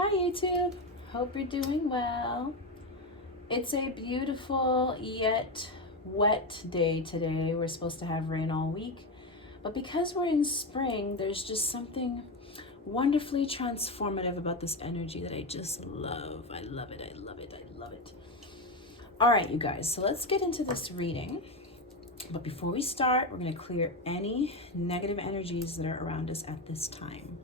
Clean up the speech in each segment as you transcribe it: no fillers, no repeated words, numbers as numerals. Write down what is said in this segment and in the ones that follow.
Hi YouTube, hope you're doing well. It's a beautiful yet wet day today. We're supposed to have rain all week, but because we're in spring, there's just something wonderfully transformative about this energy that I just love. I love it, I love it, I love it. All right, you guys, so let's get into this reading. But before we start, we're going to clear any negative energies that are around us at this time.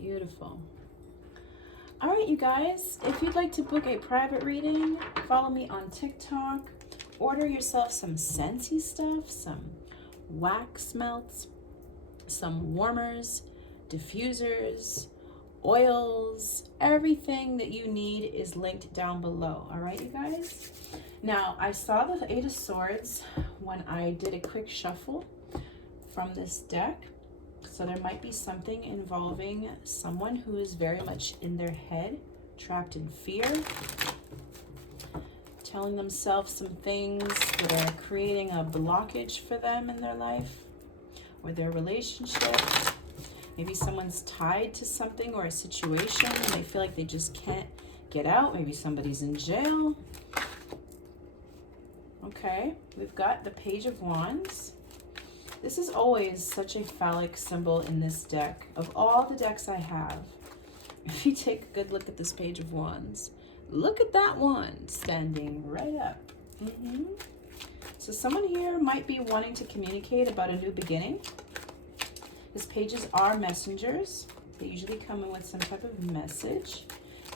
Beautiful. All right, you guys, if you'd like to book a private reading, follow me on TikTok, order yourself some Scentsy stuff, some wax melts, some warmers, diffusers, oils, everything that you need is linked down below. All right, you guys. Now, I saw the Eight of Swords when I did a quick shuffle from this deck. So there might be something involving someone who is very much in their head, trapped in fear, telling themselves some things that are creating a blockage for them in their life or their relationship. Maybe someone's tied to something or a situation and they feel like they just can't get out. Maybe somebody's in jail. Okay, we've got the Page of Wands. This is always such a phallic symbol in this deck. Of all the decks I have, if you take a good look at this Page of Wands, look at that one standing right up. So someone here might be wanting to communicate about a new beginning. These pages are messengers. They usually come in with some type of message.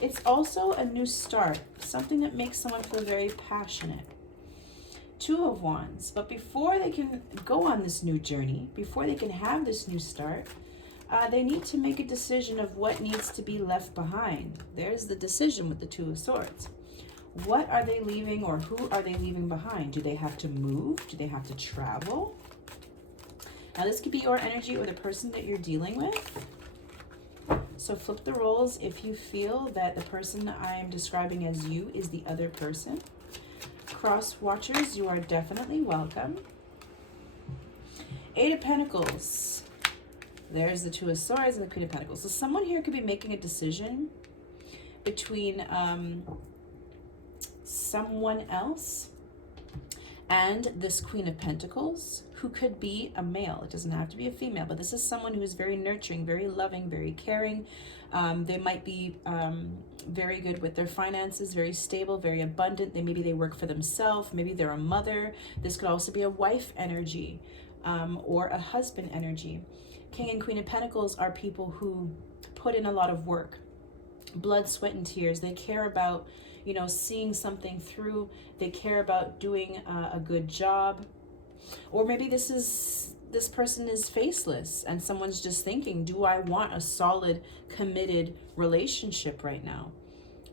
It's also a new start, something that makes someone feel very passionate. Two of Wands, but before they can go on this new journey, before they can have this new start, they need to make a decision of what needs to be left behind. There's the decision with the Two of Swords. What are they leaving, or who are they leaving behind? Do they have to move? Do they have to travel? Now this could be your energy or the person that you're dealing with. So flip the roles if you feel that the person I am describing as you is the other person. Cross watchers, you are definitely welcome. Eight of Pentacles. There's the Two of Swords and the Queen of Pentacles. So someone here could be making a decision between someone else and this Queen of Pentacles, who could be a male. It doesn't have to be a female, but this is someone who is very nurturing, very loving, very caring. They might be very good with their finances, very stable, very abundant. Maybe they work for themselves. Maybe they're a mother. This could also be a wife energy or a husband energy. King and Queen of Pentacles are people who put in a lot of work, blood, sweat, and tears. They care about, you know, seeing something through. They care about doing a good job. Or maybe this person is faceless and someone's just thinking, do I want a solid, committed relationship right now?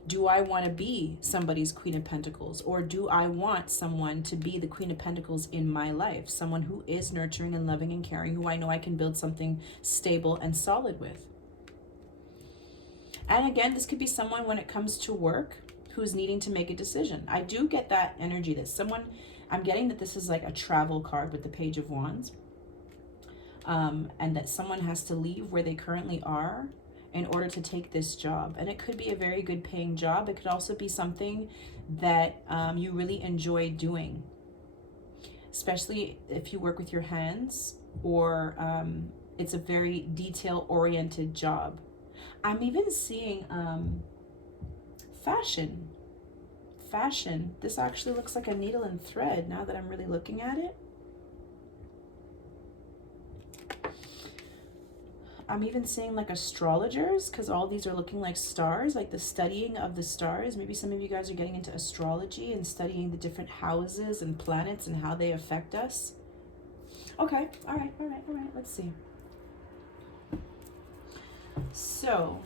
Do I want to be somebody's Queen of Pentacles? Or do I want someone to be the Queen of Pentacles in my life? Someone who is nurturing and loving and caring, who I know I can build something stable and solid with. And again, this could be someone when it comes to work who's needing to make a decision. I do get that energy that someone, I'm getting that this is like a travel card with the Page of Wands. And that someone has to leave where they currently are in order to take this job. And it could be a very good paying job. It could also be something that you really enjoy doing, especially if you work with your hands, or it's a very detail-oriented job. I'm even seeing fashion. This actually looks like a needle and thread now that I'm really looking at it. I'm even seeing like astrologers, because all these are looking like stars, like the studying of the stars. Maybe some of you guys are getting into astrology and studying the different houses and planets and how they affect us. Okay, all right, let's see. So,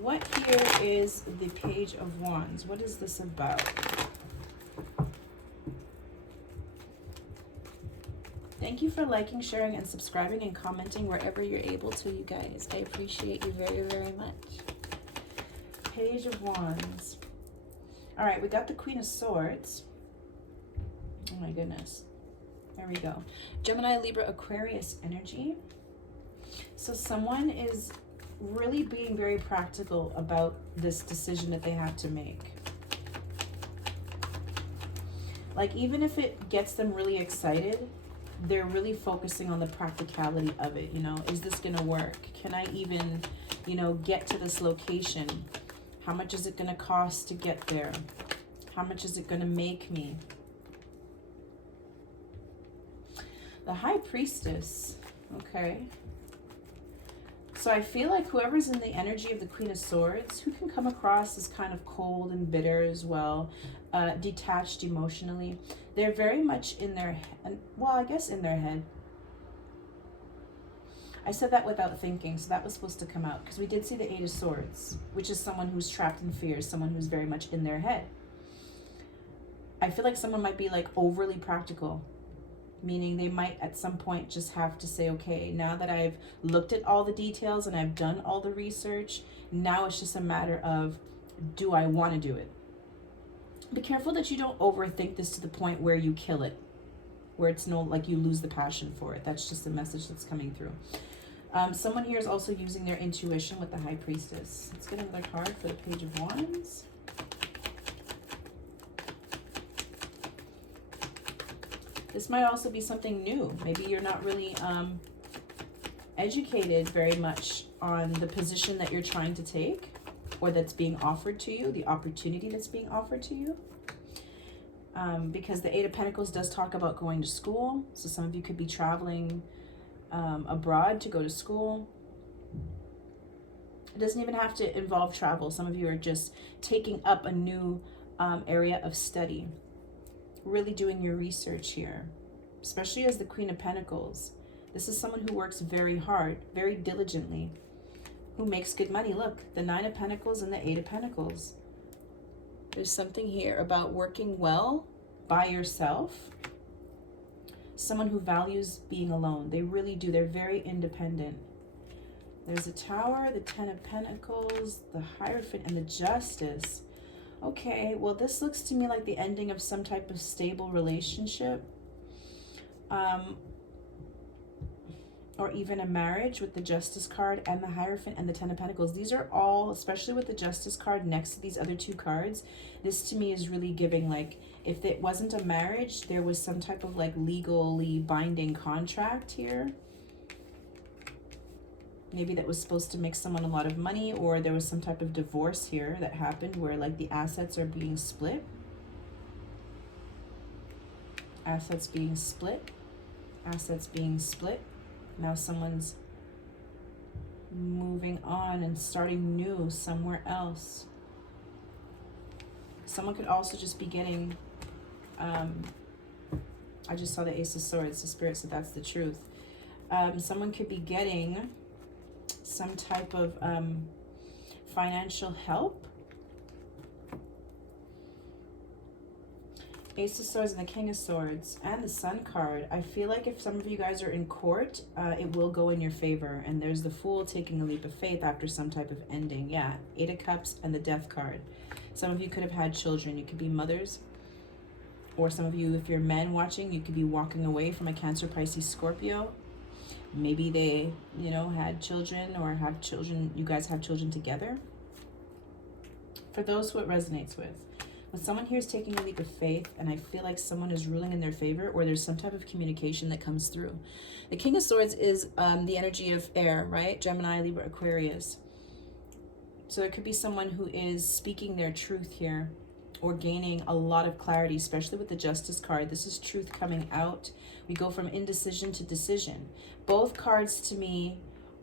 what here is the Page of Wands? What is this about? Thank you for liking, sharing, and subscribing and commenting wherever you're able to, you guys. I appreciate you very, very much. Page of Wands. All right, we got the Queen of Swords. Oh my goodness. There we go. Gemini, Libra, Aquarius energy. So someone is really being very practical about this decision that they have to make. Like, even if it gets them really excited, they're really focusing on the practicality of it. You know, is this going to work? Can I even, you know, get to this location? How much is it going to cost to get there? How much is it going to make me? The High Priestess. Okay. So I feel like whoever's in the energy of the Queen of Swords, who can come across as kind of cold and bitter as well, detached emotionally, they're very much in their, well, I guess in their head. I said that without thinking, so that was supposed to come out, because we did see the Eight of Swords, which is someone who's trapped in fear, someone who's very much in their head. I feel like someone might be like overly practical, meaning they might at some point just have to say, okay, now that I've looked at all the details and I've done all the research, now it's just a matter of, do I want to do it? Be careful that you don't overthink this to the point where you kill it, where it's no, like you lose the passion for it. That's just the message that's coming through. Someone here is also using their intuition with the High Priestess. Let's get another card for the Page of Wands. This might also be something new. Maybe you're not really educated very much on the position that you're trying to take, or that's being offered to you, the opportunity that's being offered to you. Because the Eight of Pentacles does talk about going to school. So some of you could be traveling abroad to go to school. It doesn't even have to involve travel. Some of you are just taking up a new area of study. Really doing your research here, especially as the Queen of Pentacles. This is someone who works very hard, very diligently, who makes good money. Look, the Nine of Pentacles and the Eight of Pentacles. There's something here about working well by yourself. Someone who values being alone. They really do. They're very independent. There's a Tower, the Ten of Pentacles, the Hierophant, and the Justice. Okay, well, this looks to me like the ending of some type of stable relationship. Or even a marriage with the Justice card and the Hierophant and the Ten of Pentacles. These are all, especially with the Justice card next to these other two cards, this to me is really giving, like, if it wasn't a marriage, there was some type of like legally binding contract here. Maybe that was supposed to make someone a lot of money, or there was some type of divorce here that happened where like the assets are being split. Assets being split. Assets being split. Now someone's moving on and starting new somewhere else. Someone could also just be getting, I just saw the Ace of Swords. The Spirit said that's the truth. Someone could be getting some type of financial help. Ace of Swords and the King of Swords and the Sun card. I feel like if some of you guys are in court, it will go in your favor. And there's the Fool taking a leap of faith after some type of ending. Yeah, Eight of Cups and the Death card. Some of you could have had children. You could be mothers. Or some of you, if you're men watching, you could be walking away from a Cancer, Pisces, Scorpio. Maybe they, you know, had children or have children. You guys have children together. For those who it resonates with. When someone here is taking a leap of faith, and I feel like someone is ruling in their favor, or there's some type of communication that comes through. The King of Swords is the energy of air, right? Gemini, Libra, Aquarius. So it could be someone who is speaking their truth here, or gaining a lot of clarity, especially with the Justice card. This is truth coming out. We go from indecision to decision. Both cards to me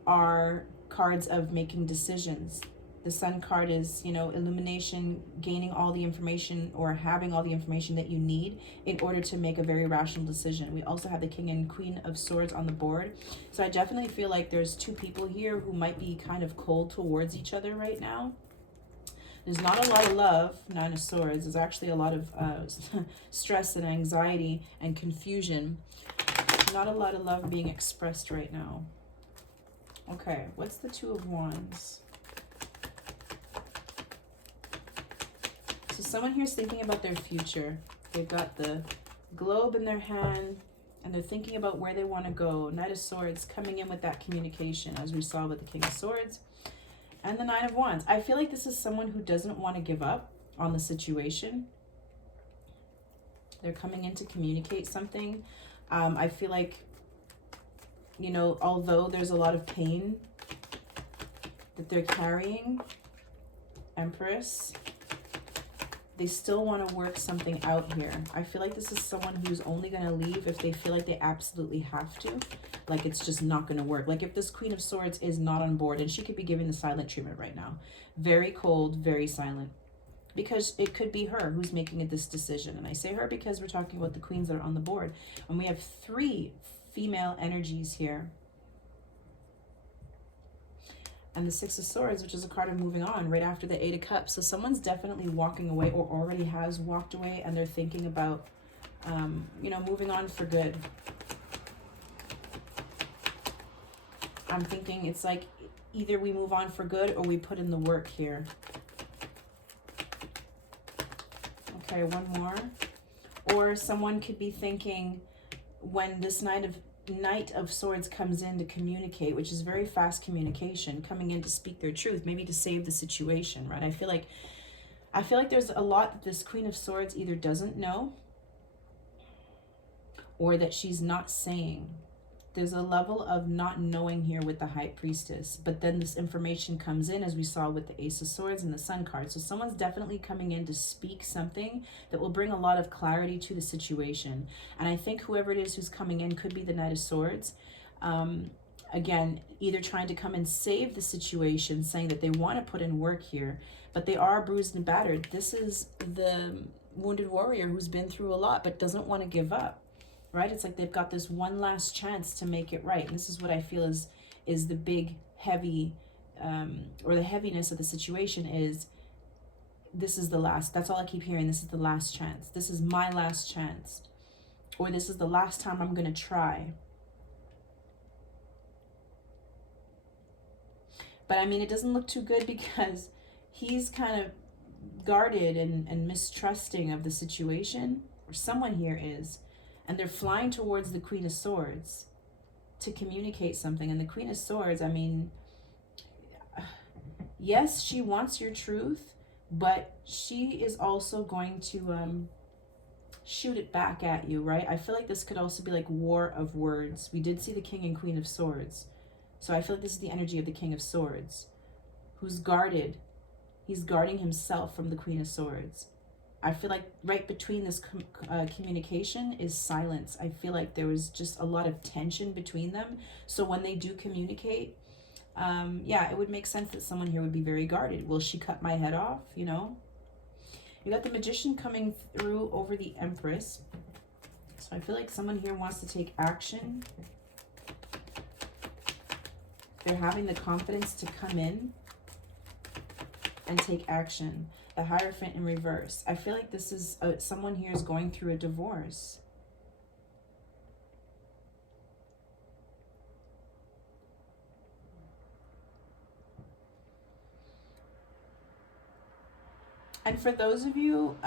are cards of making decisions. The Sun card is, you know, illumination, gaining all the information or having all the information that you need in order to make a very rational decision. We also have the King and Queen of Swords on the board. So I definitely feel like there's two people here who might be kind of cold towards each other right now. There's not a lot of love, Nine of Swords. There's actually a lot of stress and anxiety and confusion. Not a lot of love being expressed right now. Okay, what's the Two of Wands? So someone here is thinking about their future. They've got the globe in their hand, and they're thinking about where they want to go. Knight of Swords coming in with that communication, as we saw with the King of Swords. And the Nine of Wands. I feel like this is someone who doesn't want to give up on the situation. They're coming in to communicate something. I feel like, you know, although there's a lot of pain that they're carrying, Empress, they still want to work something out here. I feel like this is someone who's only going to leave if they feel like they absolutely have to. Like it's just not going to work. Like if this Queen of Swords is not on board, and she could be giving the silent treatment right now. Very cold, very silent. Because it could be her who's making this decision. And I say her because we're talking about the queens that are on the board. And we have 3 female energies here. And the Six of Swords, which is a card of moving on right after the 8 of Cups. So someone's definitely walking away or already has walked away, and they're thinking about, you know, moving on for good. I'm thinking it's like either we move on for good or we put in the work here. Okay, one more. Or someone could be thinking when this Knight of Swords comes in to communicate, which is very fast communication, coming in to speak their truth, maybe to save the situation, right? I feel like there's a lot that this Queen of Swords either doesn't know or that she's not saying. There's a level of not knowing here with the High Priestess, but then this information comes in, as we saw with the Ace of Swords and the Sun card. So someone's definitely coming in to speak something that will bring a lot of clarity to the situation. And I think whoever it is who's coming in could be the Knight of Swords. Again, either trying to come and save the situation, saying that they want to put in work here, but they are bruised and battered. This is the wounded warrior who's been through a lot, but doesn't want to give up. Right? It's like they've got this one last chance to make it right. And this is what I feel is the big, heavy, or the heaviness of the situation is, this is the last, that's all I keep hearing, this is the last chance. This is my last chance. Or this is the last time I'm going to try. But I mean, it doesn't look too good because he's kind of guarded and mistrusting of the situation, or someone here is. And they're flying towards the Queen of Swords to communicate something. And the Queen of Swords, I mean, yes, she wants your truth, but she is also going to shoot it back at you, right? I feel like this could also be like war of words. We did see the King and Queen of Swords. So I feel like this is the energy of the King of Swords, who's guarded. He's guarding himself from the Queen of Swords. I feel like right between this communication is silence. I feel like there was just a lot of tension between them. So when they do communicate, yeah, it would make sense that someone here would be very guarded. Will she cut my head off, you know? You got the Magician coming through over the Empress. So I feel like someone here wants to take action. They're having the confidence to come in and take action. The Hierophant in reverse. I feel like this is someone here is going through a divorce. And for those of you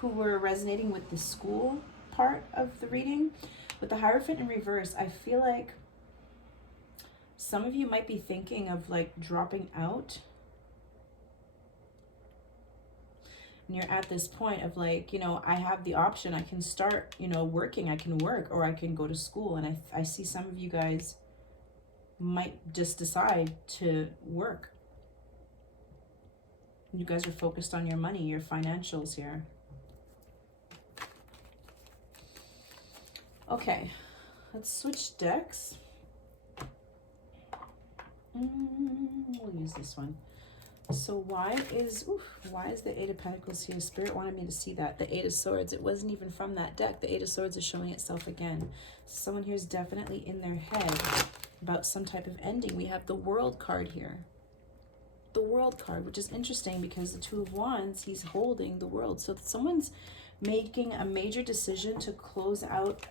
who were resonating with the school part of the reading, with the Hierophant in reverse, I feel like some of you might be thinking of like dropping out. And you're at this point of like, you know, I have the option. I can start, you know, working. I can work, or I can go to school. And I see some of you guys might just decide to work. You guys are focused on your money, your financials here. Okay, let's switch decks. We'll use this one. So why is the Eight of Pentacles here? Spirit wanted me to see that. The Eight of Swords. It wasn't even from that deck. The Eight of Swords is showing itself again. Someone here is definitely in their head about some type of ending. We have the World card here. The World card, which is interesting because the Two of Wands, he's holding the world. So someone's making a major decision to close out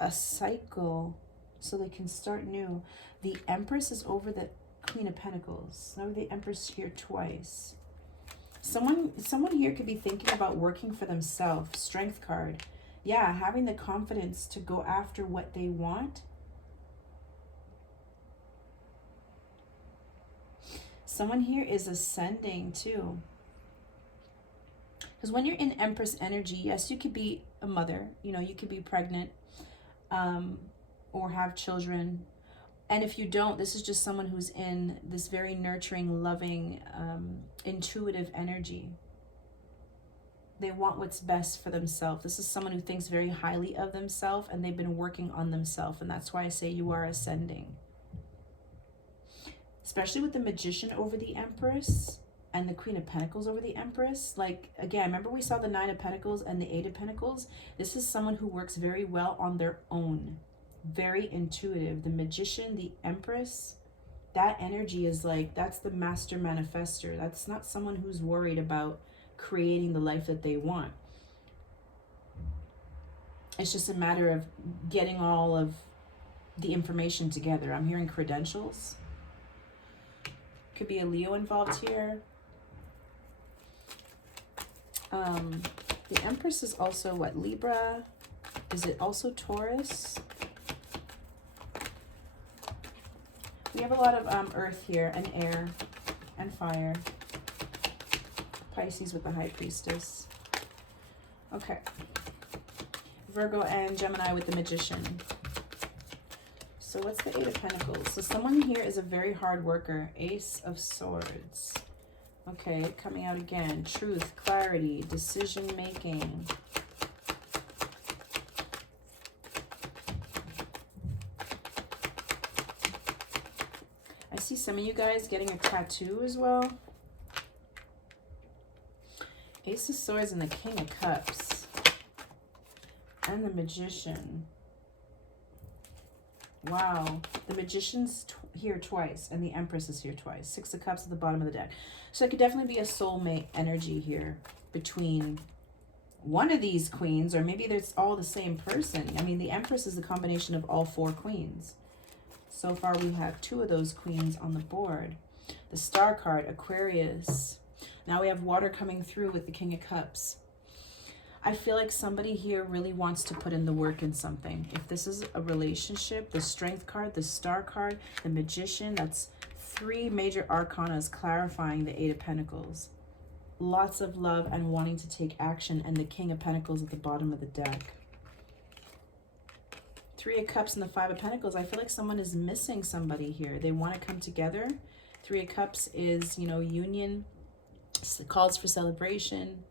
a cycle so they can start new. The Empress is over the Queen of Pentacles. Now the Empress here twice. Someone here could be thinking about working for themselves. Strength card. Yeah, having the confidence to go after what they want. Someone here is ascending too. Because when you're in Empress energy, yes, you could be a mother. You know, you could be pregnant or have children. And if you don't, this is just someone who's in this very nurturing, loving, intuitive energy. They want what's best for themselves. This is someone who thinks very highly of themselves, and they've been working on themselves. And that's why I say you are ascending. Especially with the Magician over the Empress and the Queen of Pentacles over the Empress. Like, again, remember we saw the Nine of Pentacles and the Eight of Pentacles? This is someone who works very well on their own. Very intuitive. The Magician, the Empress, that energy is like, that's the master manifester. That's not someone who's worried about creating the life that they want. It's just a matter of getting all of the information together. I'm hearing credentials. Could be a Leo involved here. The Empress is also what, Libra? Is it also Taurus? We have a lot of earth here, and air, and fire. Pisces with the High Priestess. Okay. Virgo and Gemini with the Magician. So what's the Eight of Pentacles? So someone here is a very hard worker. Ace of Swords. Okay, coming out again. Truth, clarity, decision making. I see some of you guys getting a tattoo as well. Ace of Swords and the King of Cups. And the Magician. Wow. The Magician's here twice, and the Empress is here twice. Six of Cups at the bottom of the deck. So it could definitely be a soulmate energy here between one of these queens, or maybe it's all the same person. I mean, the Empress is the combination of all four queens. So far, we have two of those queens on the board. The Star card, Aquarius. Now we have water coming through with the King of Cups. I feel like somebody here really wants to put in the work in something. If this is a relationship, the Strength card, the Star card, the Magician, that's three major arcanas clarifying the Eight of Pentacles. Lots of love and wanting to take action, and the King of Pentacles at the bottom of the deck. Three of Cups and the Five of Pentacles. I feel like someone is missing somebody here. They want to come together. Three of Cups is, you know, union. It calls for celebration,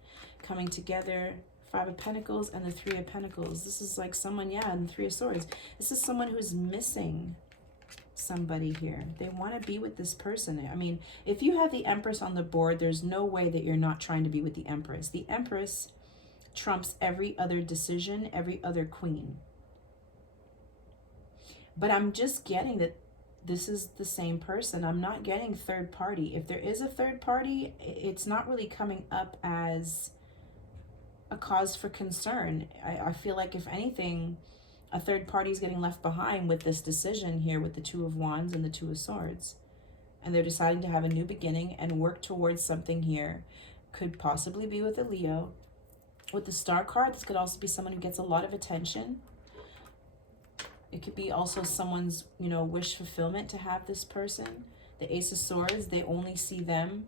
coming together. Five of Pentacles and the Three of Pentacles. This is like someone, yeah, and the Three of Swords. This is someone who's missing somebody here. They want to be with this person. I mean, if you have the Empress on the board, there's no way that you're not trying to be with the Empress. The Empress trumps every other decision, every other queen. But I'm just getting that this is the same person. I'm not getting third party. If there is a third party, it's not really coming up as a cause for concern. I feel like if anything, a third party is getting left behind with this decision here with the Two of Wands and the Two of Swords. And they're deciding to have a new beginning and work towards something here. Could possibly be with a Leo. With the Star card, this could also be someone who gets a lot of attention. It could be also someone's, you know, wish fulfillment to have this person. The Ace of Swords, they only see them.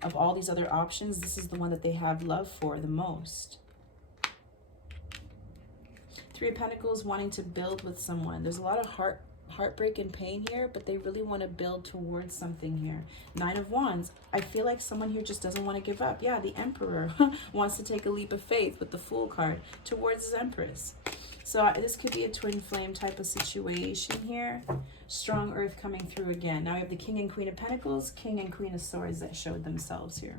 Of all these other options, this is the one that they have love for the most. Three of Pentacles, wanting to build with someone. There's a lot of heartbreak and pain here, but they really want to build towards something here. Nine of Wands, I feel like someone here just doesn't want to give up. Yeah, the Emperor wants to take a leap of faith with the Fool card towards his Empress. So this could be a twin flame type of situation here. Strong earth coming through again. Now we have the King and Queen of Pentacles, King and Queen of Swords that showed themselves here.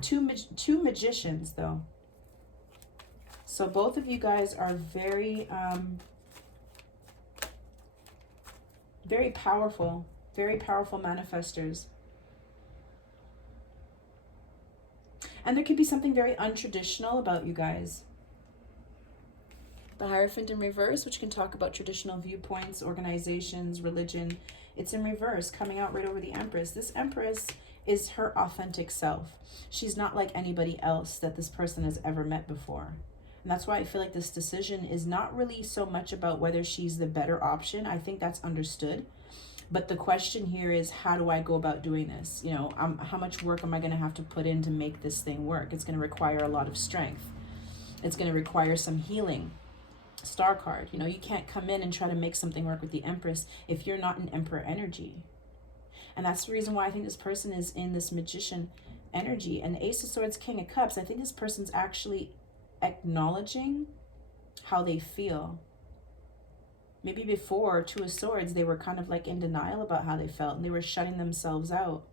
Two magicians though. So both of you guys are very powerful manifestors. And there could be something very untraditional about you guys. The Hierophant in reverse, which can talk about traditional viewpoints, organizations, religion. It's in reverse, coming out right over the Empress. This Empress is her authentic self. She's not like anybody else that this person has ever met before. And that's why I feel like this decision is not really so much about whether she's the better option. I think that's understood. But the question here is, how do I go about doing this? You know, how much work am I going to have to put in to make this thing work? It's going to require a lot of strength. It's going to require some healing. Star card, you know, you can't come in and try to make something work with the Empress if you're not in Emperor energy. And that's the reason why I think this person is in this Magician energy. And Ace of Swords, King of Cups, I think this person's actually acknowledging how they feel. Maybe before, Two of Swords, they were kind of like in denial about how they felt, and they were shutting themselves out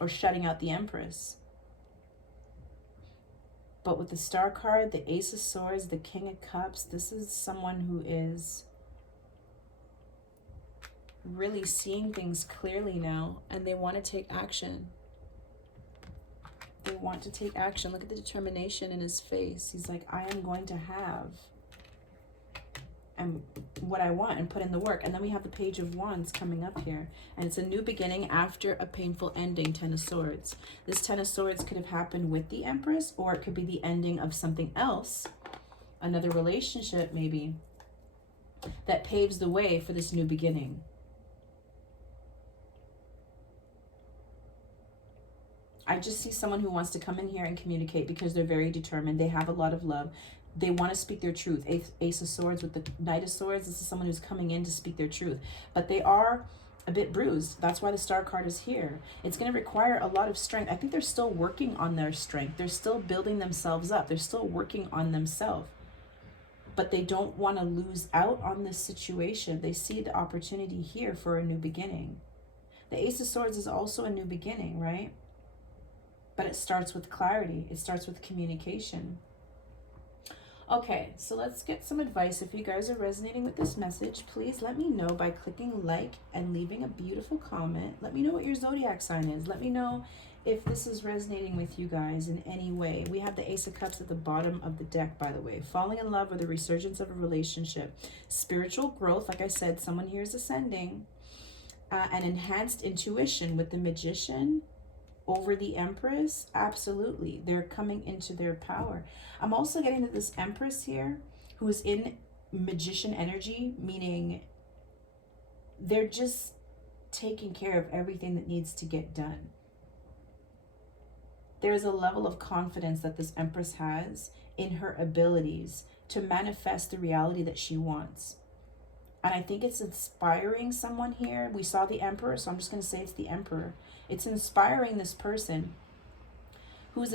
or shutting out the Empress. But with the Star card, the Ace of Swords, the King of Cups, this is someone who is really seeing things clearly now, and they want to take action. They want to take action. Look at the determination in his face. He's like, I am going to have what I want and put in the work. And then we have the Page of Wands coming up here, and it's a new beginning after a painful ending. 10 of Swords. This 10 of Swords could have happened with the Empress, or it could be the ending of something else, another relationship maybe, that paves the way for this new beginning. I just see someone who wants to come in here and communicate because they're very determined. They have a lot of love. They want to speak their truth. Ace of Swords with the Knight of Swords. This is someone who's coming in to speak their truth. But they are a bit bruised. That's why the Star card is here. It's going to require a lot of strength. I think they're still working on their strength. They're still building themselves up. They're still working on themselves. But they don't want to lose out on this situation. They see the opportunity here for a new beginning. The Ace of Swords is also a new beginning, right? But it starts with clarity. It starts with communication. Okay, so let's get some advice. If you guys are resonating with this message, please let me know by clicking like and leaving a beautiful comment. Let me know what your zodiac sign is. Let me know if this is resonating with you guys in any way. We have the Ace of Cups at the bottom of the deck, by the way. Falling in love or the resurgence of a relationship. Spiritual growth, like I said, someone here is ascending. An enhanced intuition with the Magician over the Empress. Absolutely, they're coming into their power. I'm also getting that this Empress here, who is in Magician energy, meaning they're just taking care of everything that needs to get done. There's a level of confidence that this Empress has in her abilities to manifest the reality that she wants. And I think it's inspiring someone here. We saw the Emperor, so I'm just going to say it's the Emperor. It's inspiring this person who's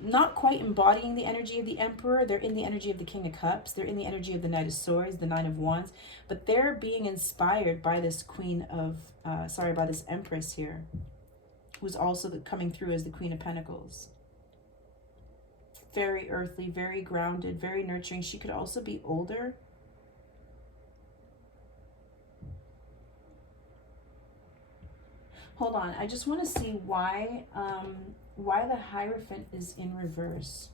not quite embodying the energy of the Emperor. They're in the energy of the King of Cups. They're in the energy of the Knight of Swords, the Nine of Wands. But they're being inspired by this by this Empress here, who's also coming through as the Queen of Pentacles. Very earthly, very grounded, very nurturing. She could also be older. Hold on, I just want to see why the Hierophant is in reverse.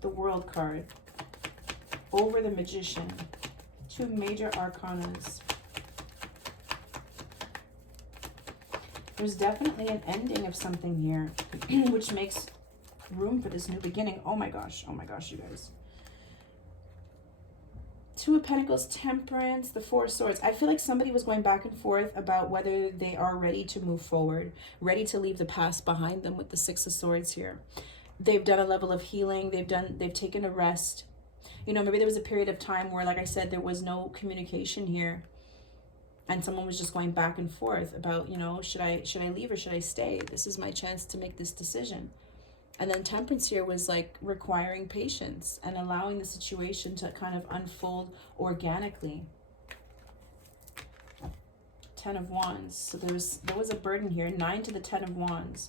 The World card over the Magician. Two major arcanas. There's definitely an ending of something here, which makes room for this new beginning. Oh my gosh, you guys. Two of Pentacles, Temperance, the Four of Swords. I feel like somebody was going back and forth about whether they are ready to move forward, ready to leave the past behind them with the Six of Swords here. They've done a level of healing. They've taken a rest. You know, maybe there was a period of time where, like I said, there was no communication here. And someone was just going back and forth about, you know, should I leave or should I stay? This is my chance to make this decision. And then Temperance here was like requiring patience and allowing the situation to kind of unfold organically. 10 of Wands. So there was a burden here. 9 to the 10 of Wands.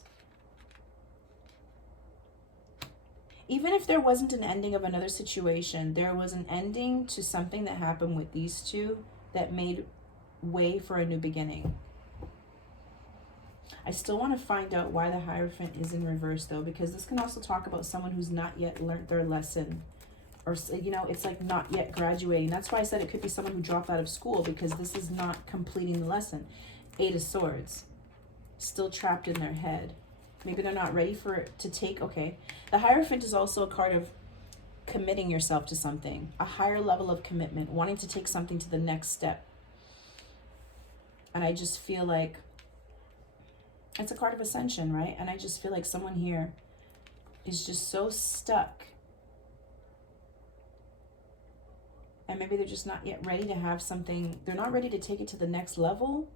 Even if there wasn't an ending of another situation, there was an ending to something that happened with these two that made way for a new beginning. I still want to find out why the Hierophant is in reverse though, because this can also talk about someone who's not yet learned their lesson or, you know, it's like not yet graduating. That's why I said it could be someone who dropped out of school, because this is not completing the lesson. 8 of Swords, still trapped in their head. Maybe they're not ready for it to take, okay. The Hierophant is also a card of committing yourself to something, a higher level of commitment, wanting to take something to the next step. And I just feel like it's a card of ascension, right? And I just feel like someone here is just so stuck. And maybe they're just not yet ready to have something. They're not ready to take it to the next level.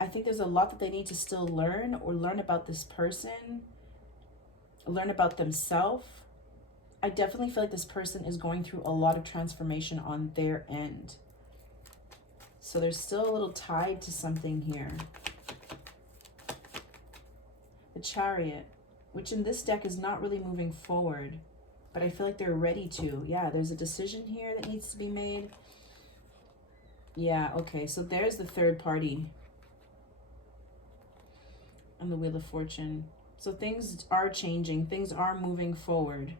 I think there's a lot that they need to still learn, or learn about this person, learn about themselves. I definitely feel like this person is going through a lot of transformation on their end. So they're still a little tied to something here. The Chariot, which in this deck is not really moving forward, but I feel like they're ready to. Yeah, there's a decision here that needs to be made. Yeah, okay, so there's the third party on the Wheel of Fortune. So things are changing, things are moving forward.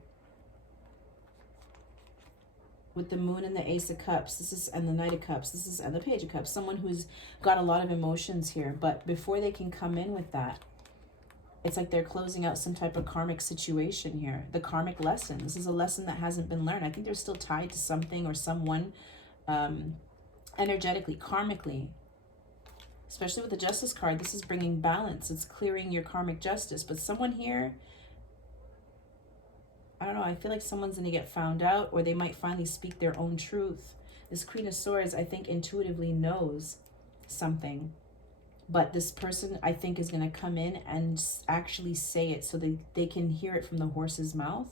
With the Moon and the Ace of Cups, this is, and the Knight of Cups, this is, and the Page of Cups, someone who's got a lot of emotions here, but before they can come in with that, it's like they're closing out some type of karmic situation here. The Karmic Lesson. This is a lesson that hasn't been learned. I think they're still tied to something or someone energetically, karmically. Especially with the Justice card, this is bringing balance. It's clearing your karmic justice. But someone here, I don't know, I feel like someone's going to get found out, or they might finally speak their own truth. This Queen of Swords, I think, intuitively knows something. But this person, I think, is going to come in and actually say it so they can hear it from the horse's mouth.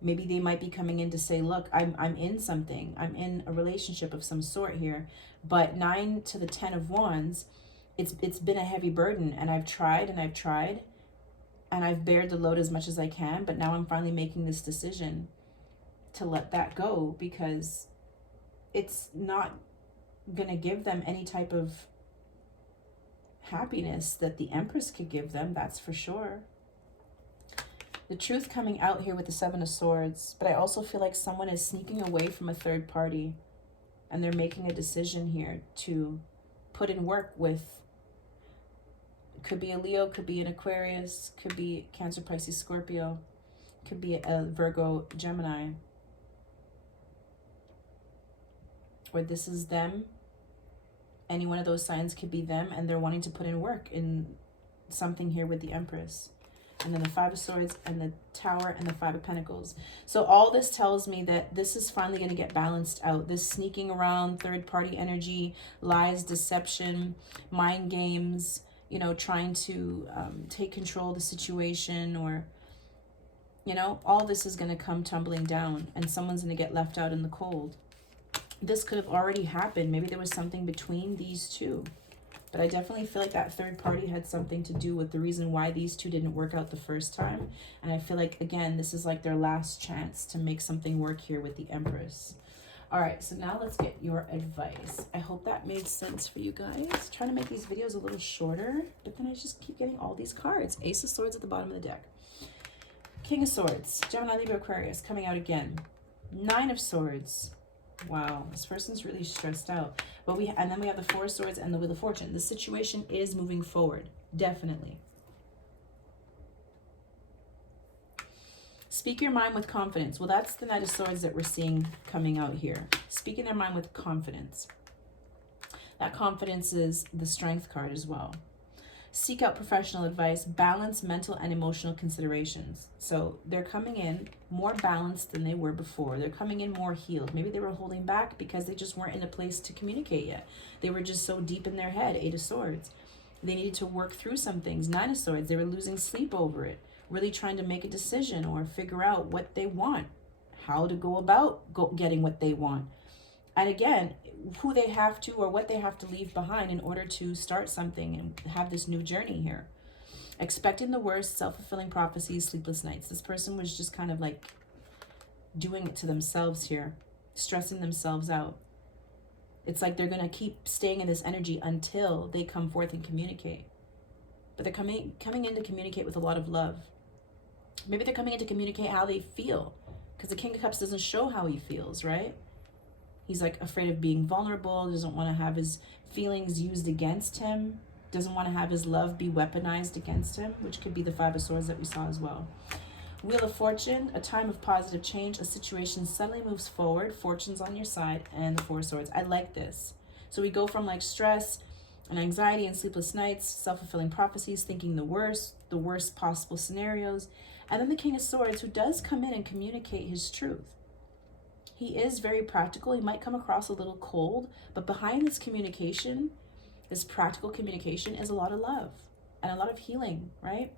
Maybe they might be coming in to say, look, I'm in something. I'm in a relationship of some sort here. But 9 to the 10 of Wands, it's been a heavy burden. And I've tried and I've tried. And I've bared the load as much as I can. But now I'm finally making this decision to let that go, because it's not going to give them any type of happiness that the Empress could give them, that's for sure. The Truth coming out here with the 7 of Swords, but I also feel like someone is sneaking away from a third party, and they're making a decision here to put in work with, could be a Leo, could be an Aquarius, could be Cancer, Pisces, Scorpio, could be a Virgo, Gemini, or this is them. Any one of those signs could be them, and they're wanting to put in work in something here with the Empress. And then the 5 of Swords and the Tower and the 5 of Pentacles. So all this tells me that this is finally going to get balanced out. This sneaking around, third party energy, lies, deception, mind games, you know, trying to take control of the situation, or, you know, all this is going to come tumbling down, and someone's going to get left out in the cold. This could have already happened. Maybe there was something between these two. But I definitely feel like that third party had something to do with the reason why these two didn't work out the first time. And I feel like, again, this is like their last chance to make something work here with the Empress. All right, so now let's get your advice. I hope that made sense for you guys. Trying to make these videos a little shorter, but then I just keep getting all these cards. Ace of Swords at the bottom of the deck. King of Swords, Gemini, Libra, Aquarius, coming out again. 9 of Swords. Wow, this person's really stressed out. But and then we have the 4 of Swords and the Wheel of Fortune. The situation is moving forward, definitely. Speak your mind with confidence. Well, that's the Knight of Swords that we're seeing coming out here. Speaking their mind with confidence. That confidence is the Strength card as well. Seek out professional advice, balance mental and emotional considerations. So they're coming in more balanced than they were before. They're coming in more healed. Maybe they were holding back because they just weren't in a place to communicate yet. They were just so deep in their head. 8 of Swords. They needed to work through some things. 9 of Swords. They were losing sleep over it. Really trying to make a decision or figure out what they want. How to go about getting what they want. And again, who they have to or what they have to leave behind in order to start something and have this new journey here. Expecting the worst, self-fulfilling prophecies, sleepless nights. This person was just kind of like doing it to themselves here, stressing themselves out. It's like they're going to keep staying in this energy until they come forth and communicate. But they're coming in to communicate with a lot of love. Maybe they're coming in to communicate how they feel. Because the King of Cups doesn't show how he feels, right? He's like afraid of being vulnerable, doesn't want to have his feelings used against him, doesn't want to have his love be weaponized against him, which could be the Five of Swords that we saw as well. Wheel of Fortune, a time of positive change, a situation suddenly moves forward, fortune's on your side, and the Four of Swords. I like this. So we go from like stress and anxiety and sleepless nights, self-fulfilling prophecies, thinking the worst possible scenarios, and then the King of Swords, who does come in and communicate his truth. He is very practical. He might come across a little cold, but behind this communication, this practical communication, is a lot of love and a lot of healing, right?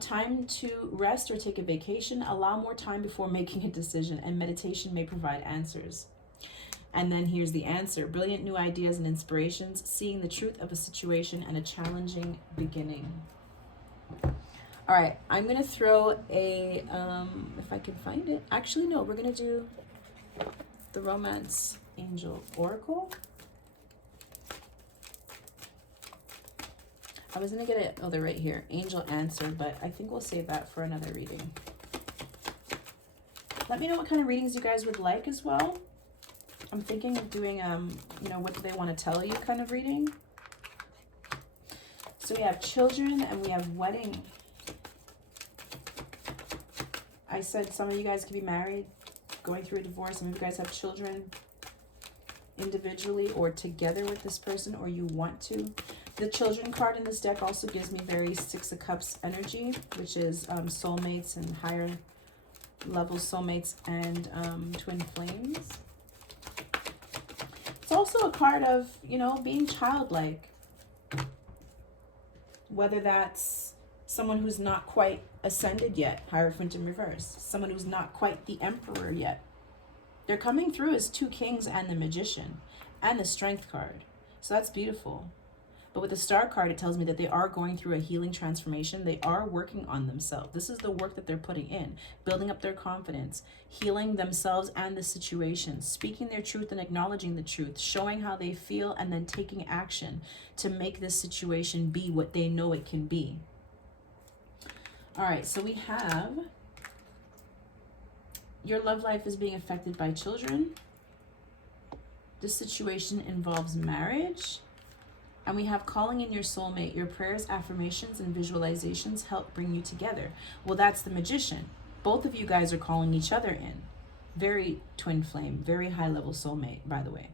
Time to rest or take a vacation. Allow more time before making a decision, and meditation may provide answers. And then here's the answer. Brilliant new ideas and inspirations, seeing the truth of a situation and a challenging beginning. All right, I'm going to throw a, if I can find it. Actually, no, we're going to do the Romance Angel Oracle. I was going to get it, oh, they're right here. Angel Answer, but I think we'll save that for another reading. Let me know what kind of readings you guys would like as well. I'm thinking of doing, you know, what do they want to tell you kind of reading. So we have children and we have wedding. I said some of you guys could be married, going through a divorce. Some of you guys have children individually or together with this person, or you want to. The children card in this deck also gives me very Six of Cups energy, which is soulmates and higher level soulmates and twin flames. It's also a card of, you know, being childlike. Whether that's someone who's not quite ascended yet, Hierophant in reverse. Someone who's not quite the Emperor yet. They're coming through as two kings and the Magician and the Strength card. So that's beautiful. But with the Star card, it tells me that they are going through a healing transformation. They are working on themselves. This is the work that they're putting in, building up their confidence, healing themselves and the situation, speaking their truth and acknowledging the truth, showing how they feel, and then taking action to make this situation be what they know it can be. All right, so we have your love life is being affected by children. This situation involves marriage. And we have calling in your soulmate. Your prayers, affirmations, and visualizations help bring you together. Well, that's the Magician. Both of you guys are calling each other in. Very twin flame, very high level soulmate, by the way.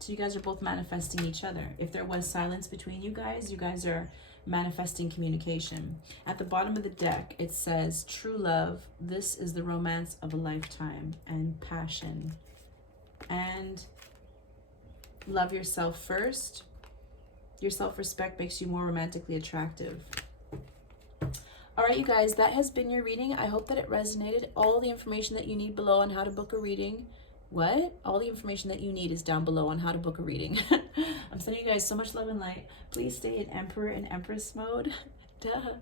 So you guys are both manifesting each other. If there was silence between you guys are manifesting communication. At the bottom of the deck, it says, true love, this is the romance of a lifetime, and passion. And love yourself first. Your self-respect makes you more romantically attractive. All right, you guys, that has been your reading. I hope that it resonated. All the information that you need below on how to book a reading. What? All the information that you need is down below on how to book a reading. I'm sending you guys so much love and light. Please stay in Emperor and Empress mode. Duh.